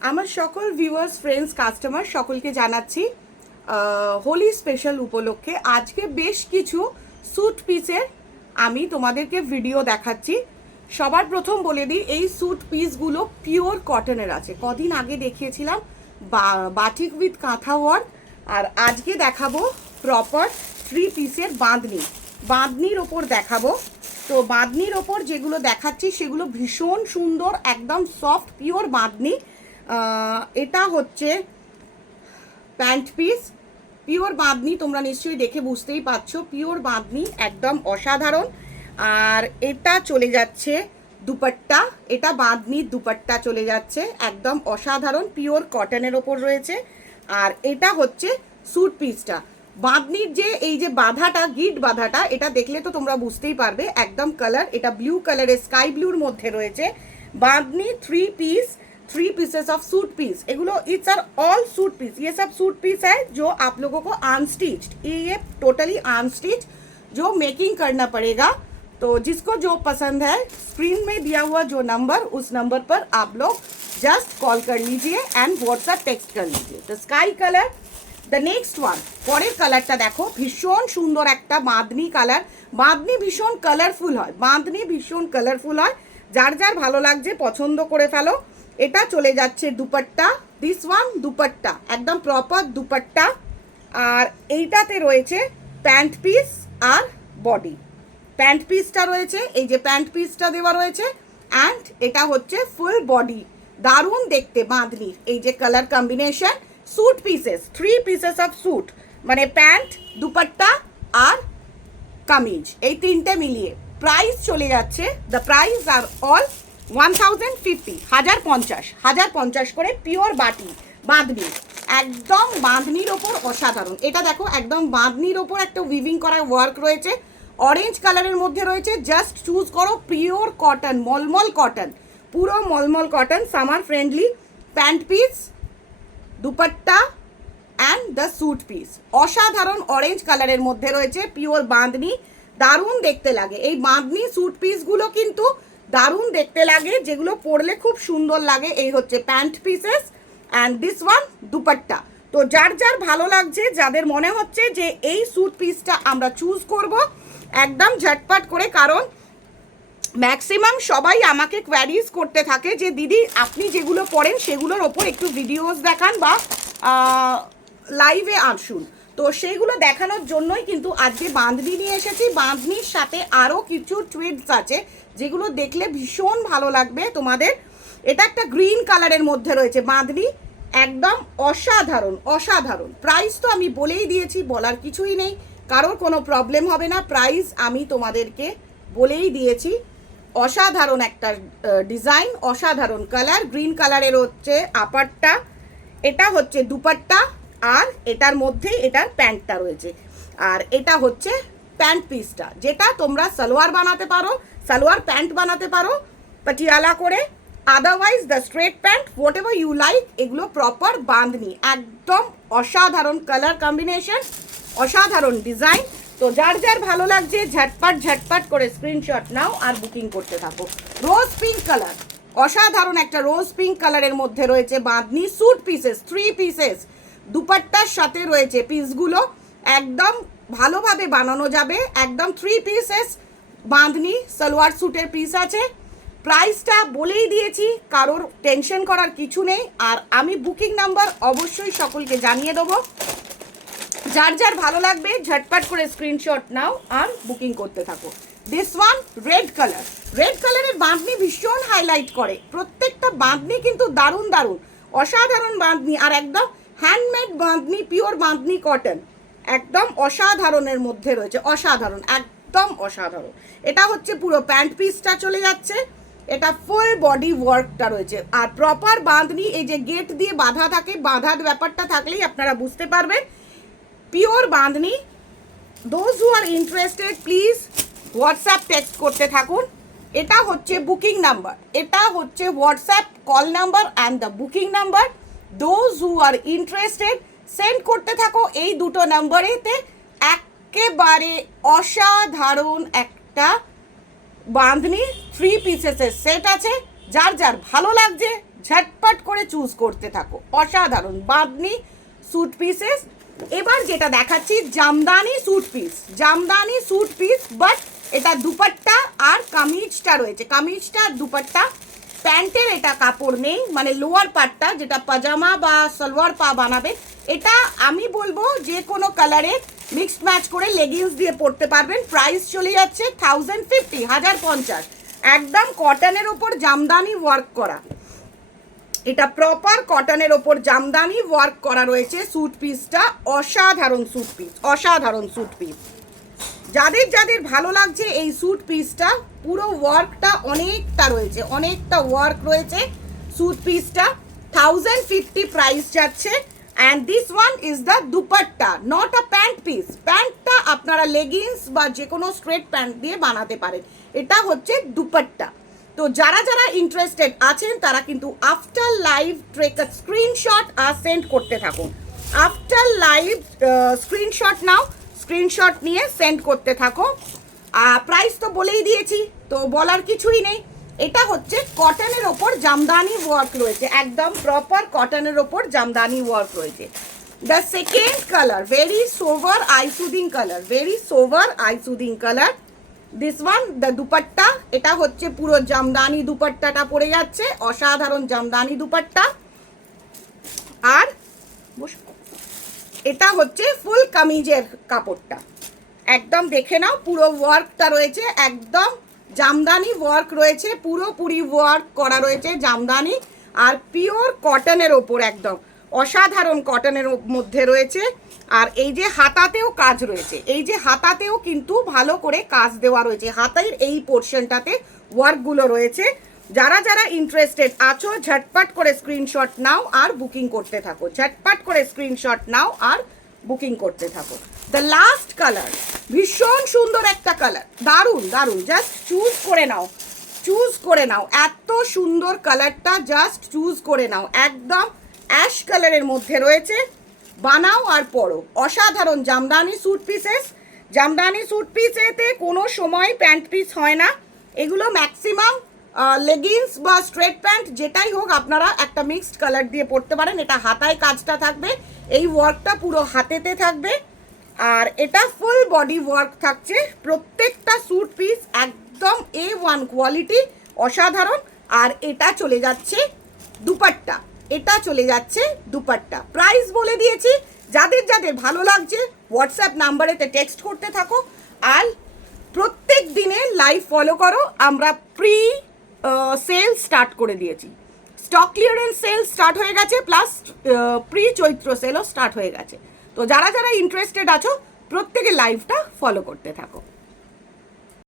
আমার সকল viewers friends customer সকলকে জানাচ্ছি হোলি স্পেশাল উপলক্ষে আজকে বেশ কিছু স্যুট পিসের আমি তোমাদেরকে ভিডিও দেখাচ্ছি। সবার প্রথম বলে দিই, এই স্যুট পিসগুলো পিওর কটনের আছে। কদিন আগে দেখিয়েছিলাম বাটিক উইথ কাঁথা ওয়ার্ক, আর আজকে দেখাবো প্রপার 3 পিসের বাঁধনির ওপর দেখাবো। তো বাঁধনির ওপর যেগুলো দেখাচ্ছি সেগুলো ভীষণ সুন্দর, একদম সফট পিওর বাঁধনি। এটা হচ্ছে প্যান্ট পিস, পিওর বাঁধনি, তোমরা নিশ্চয়ই দেখে বুঝতেই পারছো পিওর বাঁধনি, একদম অসাধারণ। আর এটা চলে যাচ্ছে দুপাট্টা, এটা বাঁধনির দুপাট্টা চলে যাচ্ছে, একদম অসাধারণ পিওর কটনের ওপর রয়েছে। আর এটা হচ্ছে স্যুট পিসটা, বাঁধনির যে এই যে বাঁধাটা, গিট বাঁধাটা, এটা দেখলে তো তোমরা বুঝতেই পারবে একদম কালার, এটা ব্লু কালারের, স্কাই ব্লুর মধ্যে রয়েছে। Bandhani 3 pieces of suit piece, एगुलो it's are all suit piece. ये सब सूट पीस है जो आप लोगों को अनस्टिच्ड, ये टोटली अनस्टिच जो मेकिंग करना पड़ेगा। तो जिसको जो पसंद है, स्क्रीन में दिया हुआ जो नंबर, उस नंबर पर आप लोग जस्ट कॉल कर लीजिए एंड व्हाट्सएप टेक्स्ट कर लीजिए। तो sky colour the next one, পরের কালারটা দেখো, ভীষণ সুন্দর একটা বাঁধনি কালার। বাঁধনি ভীষণ কালারফুল হয়, বাঁধনি ভীষণ কালারফুল হয়, যার যার ভালো লাগছে পছন্দ করে ফেলো। এটা চলে যাচ্ছে দুপাট্টা, দিস ওয়ান দুপাট্টা, একদম প্রপার দুপাট্টা। আর এইটাতে রয়েছে প্যান্ট পিস আর বডি, প্যান্ট পিসটা রয়েছে, এই যে প্যান্ট পিসটা দেওয়া রয়েছে, অ্যান্ড এটা হচ্ছে ফুল বডি। দারুণ দেখতে বাঁধনির এই যে colour combination. Suit pieces, 3 pieces of suit, মানে প্যান্ট, দুপাট্টা আর কামিজ, এই তিনটে মিলিয়ে প্রাইস চলে যাচ্ছে, দ্য প্রাইস আর অল 1050, 1050 করে পিওর বাঁধনি, একদম বাঁধনির ওপর অসাধারণ। এটা দেখো একদম বাঁধনির ওপর একটা উইভিং করা ওয়ার্ক রয়েছে, অরেঞ্জ কালারের মধ্যে রয়েছে। জাস্ট চুজ করো পিওর কটন, মলমল কটন, পুরো mulmul cotton, summer friendly. Pant piece, dupatta and the suit piece, অসাধারণ অরেঞ্জ কালারের মধ্যে রয়েছে পিওর বাঁধনি, দারুণ দেখতে লাগে। এই বাঁধনি স্যুট পিসগুলো কিন্তু দারুণ দেখতে লাগে, যেগুলো পরলে খুব সুন্দর লাগে। এই হচ্ছে pant pieces and this one dupatta. তো যার যার ভালো লাগছে, যাদের মনে হচ্ছে যে এই স্যুট পিসটা আমরা চুজ করব, একদম ঝটপট করে, কারণ ম্যাক্সিমাম সবাই আমাকে কোয়ারিজ করতে থাকে যে দিদি আপনি যেগুলো পড়েন সেগুলোর ওপর একটু ভিডিওস দেখান বা লাইভে আসুন। তো সেইগুলো দেখানোর জন্যই কিন্তু আজকে বাঁধনি নিয়ে এসেছি। বাঁধনির সাথে আরও কিছু টুইটস আছে যেগুলো দেখলে ভীষণ ভালো লাগবে তোমাদের। এটা একটা গ্রিন কালারের মধ্যে রয়েছে বাঁধনি, একদম অসাধারণ অসাধারণ। প্রাইস তো আমি বলেই দিয়েছি, বলার কিছুই নেই, কারোর কোনো প্রবলেম হবে না, প্রাইস আমি তোমাদেরকে বলেই দিয়েছি। অসাধারণ একটা ডিজাইন, অসাধারণ কালার, গ্রিন কালারের হচ্ছে আপারটা, এটা হচ্ছে দুপাট্টা, আর এটার মধ্যেই এটার প্যান্টটা রয়েছে। আর এটা হচ্ছে প্যান্ট পিসটা, যেটা তোমরা সালোয়ার বানাতে পারো, সালোয়ার প্যান্ট বানাতে পারো পাটিয়ালা করে, otherwise the straight pant, whatever you like. এগুলো প্রপার বাঁধনি, একদম অসাধারণ কালার কম্বিনেশন, অসাধারণ ডিজাইন। তো যার যার ভালো লাগছে ঝটপট করে স্ক্রিনশট নাও আর বুকিং করতে থাকো। রোজ পিঙ্ক কালার, অসাধারণ একটা রোজ পিঙ্ক কালারের মধ্যে রয়েছে বাঁধনি স্যুট পিসেস, 3 পিসেস, দুপাট্টার সাথে রয়েছে পিসগুলো, একদম ভালোভাবে বানানো যাবে, একদম 3 পিসেস বাঁধনি সালোয়ার স্যুটের পিস আছে। প্রাইসটা বলেই দিয়েছি, কারোর টেনশন করার কিছু নেই। আর আমি বুকিং নাম্বার অবশ্যই সকলকে জানিয়ে দেবো, যার যার ভালো লাগবে ঝটপট করে স্ক্রিনশট নাও আর বুকিং করতে থাকো। This one red colour, red কালারের বাঁধনি ভীষণ হাইলাইট করে, প্রত্যেকটা বাঁধনি কিন্তু দারুণ দারুণ অসাধারণ বাঁধনি, আর একদম handmade bandhani, pure bandhani cotton, একদম অসাধারণের মধ্যে রয়েছে, অসাধারণ, একদম অসাধারণ। এটা হচ্ছে পুরো প্যান্ট পিসটা চলে যাচ্ছে, এটা ফুল বডি ওয়ার্কটা রয়েছে। আর প্রপার বাঁধনি, এই যে গেট দিয়ে বাঁধা থাকে, বাঁধার ব্যাপারটা থাকলেই আপনারা বুঝতে পারবেন pure bandhani. Those who are interested please WhatsApp text করতে থাকুন। এটা হচ্ছে বুকিং নাম্বার, এটা হচ্ছে WhatsApp call number and the booking number. Those who are interested send করতে থাকো এই দুটো নাম্বারেতে। একেবারে অসাধারণ একটা বাঁধনি 3 পিসেসের সেট আছে, যার যার ভালো লাগছে ঝটপট করে চুজ করতে থাকো। অসাধারণ বাঁধনি স্যুট পিসেস। এবার যেটা দেখাচ্ছি Jamdani suit piece, Jamdani suit piece, but এটা দুপাট্টা আর কামিজটা রয়েছে, কামিজটা আর দুপাট্টা। প্যান্টের এটা কাপড় নেই, মানে লোয়ার পার্টটা যেটা পাজামা বা সালোয়ার পা বানাবে, এটা আমি বলবো যে কোনো কালারে মিক্সড ম্যাচ করে লেগিংস দিয়ে পরতে পারবেন। প্রাইস চলে যাচ্ছে 1050, 1050। একদম কটনের ওপর জামদানি ওয়ার্ক করা, এটা প্রপার কটনের ওপর জামদানি ওয়ার্ক করা রয়েছে স্যুট পিসটা। অসাধারণ স্যুট পিস, অসাধারণ স্যুট পিস। যাদের যাদের ভালো লাগছে এই স্যুট পিসটা, পুরো ওয়ার্কটা অনেকটা রয়েছে, অনেকটা ওয়ার্ক রয়েছে স্যুট পিসটা। 1050 প্রাইস যাচ্ছে। And this one is the dupatta, not a pant piece. প্যান্টটা আপনারা লেগিংস বা যে কোনো স্ট্রেট প্যান্ট দিয়ে বানাতে পারেন, এটা হচ্ছে দুপাট্টা। তো যারা যারা ইন্টারেস্টেড আছেন তারা কিন্তু আফটার লাইভ ট্রেকার স্ক্রিনশট আর সেন্ড করতে থাকুন। আফটার লাইভ স্ক্রিনশট নাও, স্ক্রিনশট নিয়ে সেন্ড করতে থাকো। প্রাইস তো বলেই দিয়েছি, তো বলার কিছুই নেই। এটা হচ্ছে কটনের ওপর জামদানি ওয়ার্ক রয়েছে, একদম প্রপার কটনের ওপর জামদানি ওয়ার্ক রয়েছে। The second colour, very sober I soothing colour, very sober I soothing colour. This one the dupatta, এটা হচ্ছে পুরো জামদানি দুপাট্টাটা পড়ে যাচ্ছে, অসাধারণ জামদানি দুপাট্টা। আর এটা হচ্ছে ফুল কামিজের কাপড়টা, একদম দেখে নাও পুরো ওয়ার্কটা রয়েছে, একদম জামদানি ওয়ার্ক রয়েছে, পুরোপুরি ওয়ার্ক করা রয়েছে জামদানি আর পিওর কটনের ওপর, একদম অসাধারণ কটনের মধ্যে রয়েছে। আর এই যে হাতাতেও কাজ রয়েছে, এই যে হাতাতেও কিন্তু ভালো করে কাজ দেওয়া রয়েছে, হাতের এই পোর্শনটাতে ওয়ার্কগুলো রয়েছে। যারা যারা ইন্টারেস্টেড আছো ঝটপট করে স্ক্রিনশট নাও আর বুকিং করতে থাকো, ঝটপট করে স্ক্রিনশট নাও আর বুকিং করতে থাকো। দ্য লাস্ট কালার, ভীষণ সুন্দর একটা কালার, দারুণ দারুণ, জাস্ট চুজ করে নাও, চুজ করে নাও, এত সুন্দর কালারটা জাস্ট চুজ করে নাও। একদম অ্যাশ কালারের মধ্যে রয়েছে, বানাও আর পরো। অসাধারণ jamdani suit pieces. Jamdani suit পিসেতে কোনো সময় প্যান্ট পিস হয় না, এগুলো ম্যাক্সিমাম লেগিংস বা স্ট্রেট প্যান্ট যেটাই হোক আপনারা একটা মিক্সড কালার দিয়ে পরতে পারেন। এটা হাতায় কাজটা থাকবে, এই ওয়ার্কটা পুরো হাতেতে থাকবে, আর এটা ফুল বডি ওয়ার্ক থাকছে। প্রত্যেকটা স্যুট পিস একদম A1 কোয়ালিটি, অসাধারণ। আর এটা চলে যাচ্ছে দুপাট্টা, এটা চলে যাচ্ছে দুপাট্টা। প্রাইস বলে দিয়েছি, যাদের যাদের ভালো লাগছে হোয়াটসঅ্যাপ নাম্বারেতে টেক্সট করতে থাকো। আর প্রত্যেক দিনে লাইভ ফলো করো। আমরা প্রি সেল স্টার্ট করে দিয়েছি, স্টক ক্লিয়ারেন্স সেল স্টার্ট হয়ে গেছে, প্লাস প্রি চৈত্র সেলও স্টার্ট হয়ে গেছে। তো যারা যারা ইন্টারেস্টেড আছো প্রত্যেকে লাইভটা ফলো করতে থাকো।